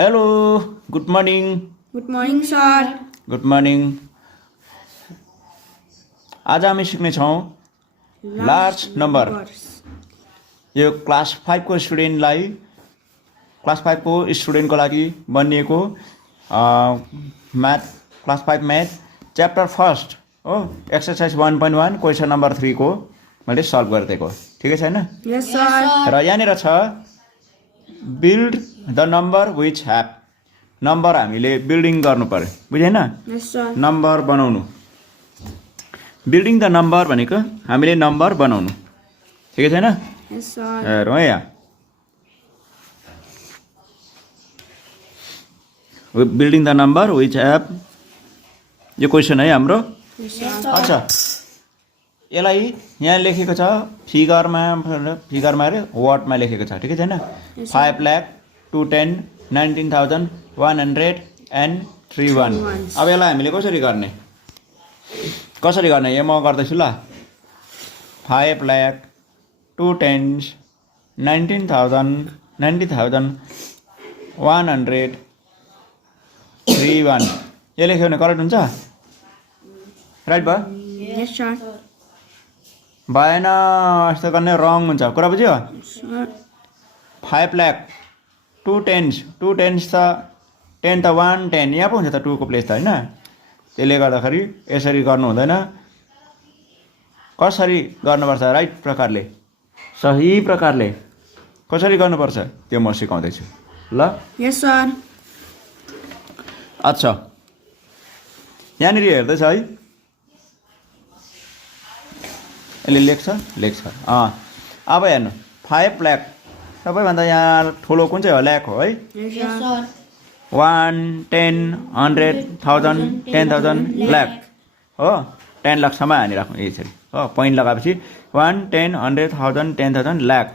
Hello, good morning. Good morning, sir. Good morning. आज हामी सिक्नेछौँ large number. यो class 5 को स्टुडेन्टलाई क्लास 5 को स्टुडेन्टको लागि बनिएको math class 5 math chapter first हो एक्सरसाइज 1.1 क्वेसन नम्बर 3 को मैले सल्भ गरिदिएको ठिकै छैन? Yes, sir. र यहाँनिर छ build the number which have number हामीले बिल्डिङ गर्नु पर्यो बुझेन? Yes, sir. नम्बर बनाउनु बिल्डिङ द नम्बर भनेको हामीले नम्बर बनाउनु ठिकै छैन? Yes, sir. हेरौँ है यहाँ building the number which have यो क्वेसन है हाम्रो। Yes, sir. अच्छा यसलाई यहाँ लेखेको छ फिगरमा अरे वर्डमा लेखेको छ ठिकै छैन? 5 लाख 210 19,131 अब यसलाई हामीले कसरी गर्ने यो म गर्दैछु ल। 5 लाख 210 19,131 यो लेख्यो भने करेक्ट हुन्छ? राइट भयो? Yes, sir. भएन यस्तो गर्ने रङ हुन्छ कुरा बुझ्यो? Sir. 5 लाख 2 टेन्स त 10 त 110 यहाँ पो हुन्छ त 2 को प्लेस त होइन? त्यसले गर्दाखेरि यसरी गर्नु हुँदैन। कसरी गर्नुपर्छ राइट प्रकारले सही प्रकारले कसरी गर्नुपर्छ त्यो म सिकाउँदैछु ल। Yes, sir. अच्छा यहाँनिर हेर्दैछ है यसले लेख्छ अब हेर्नु 5 लाख सबैभन्दा यहाँ ठुलो कुन चाहिँ हो? लाख हो है? Yes, sir. 1 10 100 1000 10,000 लाख हो 10 लाखसम्म हानिराख्नु यसरी हो पोइन्ट लगाएपछि 1 10 100 1000 10,000 लाख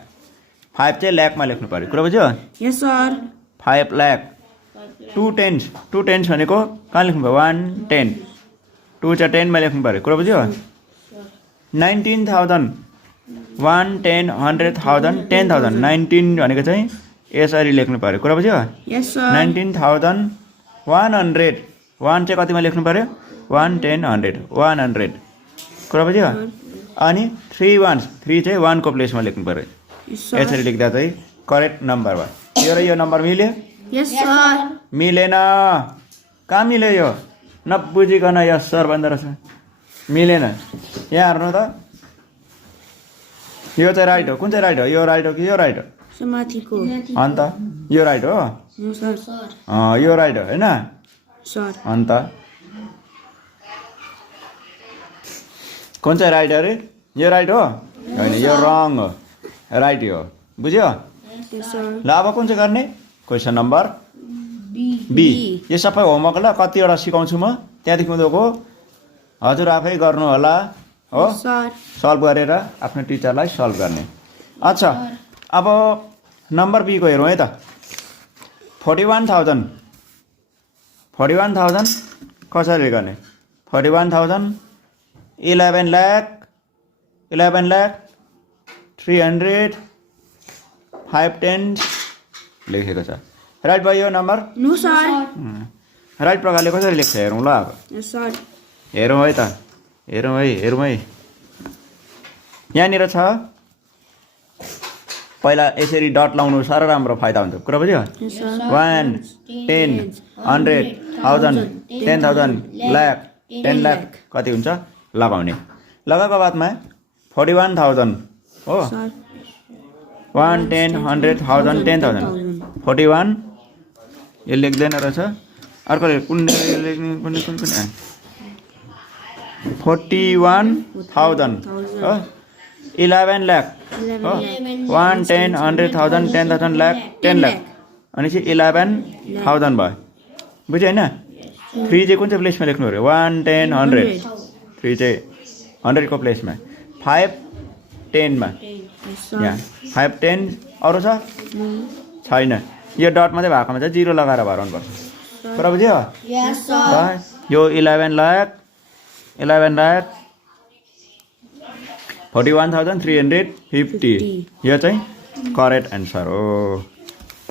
5 चाहिँ लाखमा लेख्नु पर्यो कुरा बुझ्यो? Yes, sir. 5 लाख 2 टेन्स भनेको कहाँ लेख्नु भयो? 1 10 2 चाहिँ 10 मा लेख्नु पर्यो कुरा बुझ्यो? 19,000 1 10 100 1000 10,000 19 भनेको चाहिँ यसरी लेख्नु पर्यो कुरा बुझ्यो? Yes, sir. 19,100 1 चाहिँ कतिमा लेख्नु पर्यो? 1 10 100 100 कुरा बुझ्यो? अनि 3 1 3 चाहिँ 1 को प्लेसमा लेख्नु पर्यो। Yes, sir. यसरी लेख्दा चाहिँ करेक्ट नम्बर भयो। यो र यो नम्बर मिल्यो? Yes, sir. मिलेन कहाँ मिल्यो? यो नबुझिकन यस सर भन्दो रहेछ मिलेन। यहाँ हेर्नु त यो चाहिँ राइट हो कुन चाहिँ राइट हो? यो राइट हो कि यो राइट हो? समाथिको अन्त यो राइट हो? No, sir. यो राइट हो होइन? Sir. अन्त कुन चाहिँ राइट अरे? यो राइट हो? होइन यो रङ हो राइट हो बुझ्यो? Yes, sir. ल अब कुन चाहिँ गर्ने? क्वेसन नम्बर बी यो सबै होमवर्क ल कतिवटा सिकाउँछु म त्यहाँदेखि उँधोको हजुर आफै गर्नु होला हो Yes, sir. सल्भ गरेर आफ्नो टिचरलाई सल्भ गर्ने। अच्छा अब नम्बर बीको हेरौँ है त 41,000 कसरी गर्ने? 41,000 11 लाख 300 5 10 लेखेको छ राइट भयो यो नम्बर? No, sir. राइट प्रकारले कसरी लेख्छ हेरौँ ल अब Yes, sir. हेरौँ है त हेरौँ है यहाँनिर छ पहिला यसरी डट लाउनु साह्रो राम्रो फाइदा हुन्छ कुरा बुझ्यो? Yes, sir. 1 10 100 1000 10,000 लाख 10 लाख कति हुन्छ लगाउने लगाएको बादमा 41,000 हो Sir. 1 10 100 1000 10,000 41 यो लेख्दैन रहेछ अर्कोले कुन लेख्ने कुन 41,000 हो 11 लाख हो 1 10 100 1000 10,000 लाख 10 लाख अनि चाहिँ 11,000 भयो बुझ्यो होइन? 3 चाहिँ कुन चाहिँ प्लेसमा लेख्नु पऱ्यो? 1 10 100 3 चाहिँ 100 को प्लेसमा 5 10 मा Yes, sir. यहाँ 5 10 अरू छ छैन यो डट मात्रै भएकोमा चाहिँ 0 लगाएर भराउनुपर्छ कुरा बुझ्यो? Yes, sir. यो 11 लाख 41,350 यो चाहिँ करेक्ट एन्सर हो।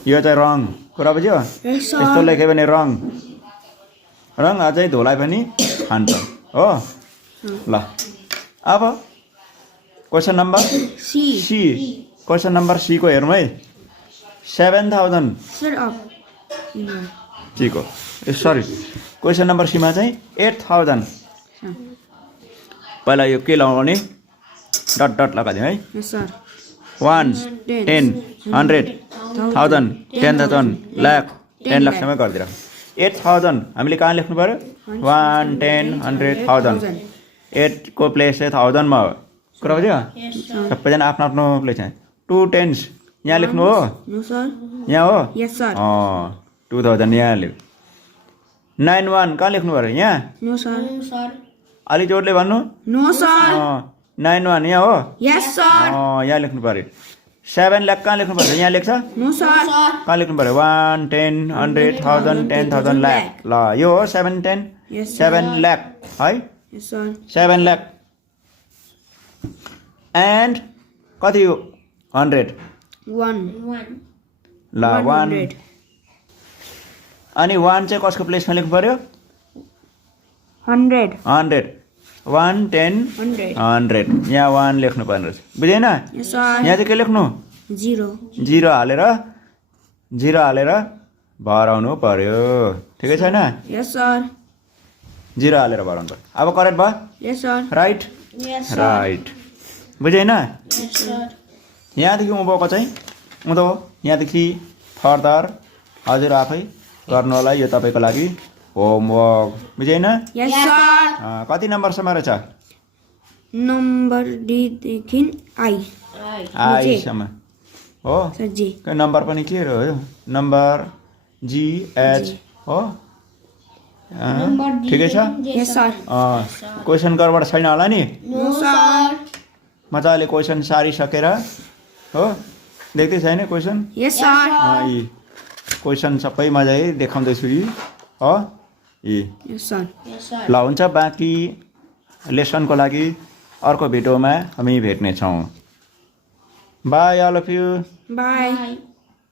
यो चाहिँ रङ कुरा बुझ्यो Yes, sir. यस्तो लेख्यो भने रङ रङ अझै धोलाई पनि खान्छ हो ल अब question number C. C question number C को हेरौँ है 7000 Shut up. No. सी को सरी क्वेसन नम्बर सीमा चाहिँ 8000 पहिला यो के लगाउने डट डट लगाइदिउँ है Yes, sir. 1 10 100 1000 10,000 लाख 10 लाखसम्म गरिदिएर 8000 हामीले कहाँ लेख्नु पर्यो 1 10 100 1000 8 को प्लेस चाहिँ 1000 मा हो कुरा बुझ्यो सबैजना आफ्नो आफ्नो प्लेस है 2 10s यहाँ लेख्नु हो No, sir. यहाँ हो Yes, sir. 2000 यहाँ लेख्नु 91 कहाँ लेख्नु पर्यो यहाँ No, sir. अलि जोडले भन्नु No, sir. 91 यहाँ हो Yes, sir. यहाँ लेख्नु पर्यो 7 लाख कहाँ लेख्नु पर्छ यहाँ लेख्छ No, sir. कहाँ लेख्नु पर्यो 1 10 100 1000 10,000 लाख ल यो हो 7 10 Yes, sir. 7 लाख है Yes, sir. 7 लाख एन्ड कति हो 100 1. ल 1 100. अनि 1 चाहिँ कसको प्लेसमा लेख्नु पर्यो 100. 100 1 10 100. 100 यहाँ 1 लेख्नु पर्ने रहेछ बुझेन Yes, sir. यहाँ चाहिँ के लेख्नु 0. 0 हालेर भराउनु पर्यो ठिकै छैन Yes, sir. 0 हालेर भराउनु पर्यो अब करेक्ट भयो Yes, sir. Right Yes, sir. Right बुझेन Yes, sir. यहाँदेखि उँभोको चाहिँ उँधो यहाँदेखि फर्दर हजुर आफै गर्नु होला यो तपाईँको लागि होमवर्क बुझेन Yes, sir. कति नम्बरसम्म रहेछ Number D देखि I. आइसम्म हो Sir, G. नम्बर पनि के हो नम्बर GH हो ठिकै छ Yes, sir. क्वेसन गडबड छैन होला नि No, sir. मजाले क्वेसन सारिसकेर हो देख्दै छैन क्वेसन Yes, sir. यी क्वेसन सबै मजाले देखाउँदैछु यी हो यी Yes, sir. ल हुन्छ बाँकी लेसनको लागि अर्को भिडियोमा हामी भेट्नेछौँ bye all of you Bye.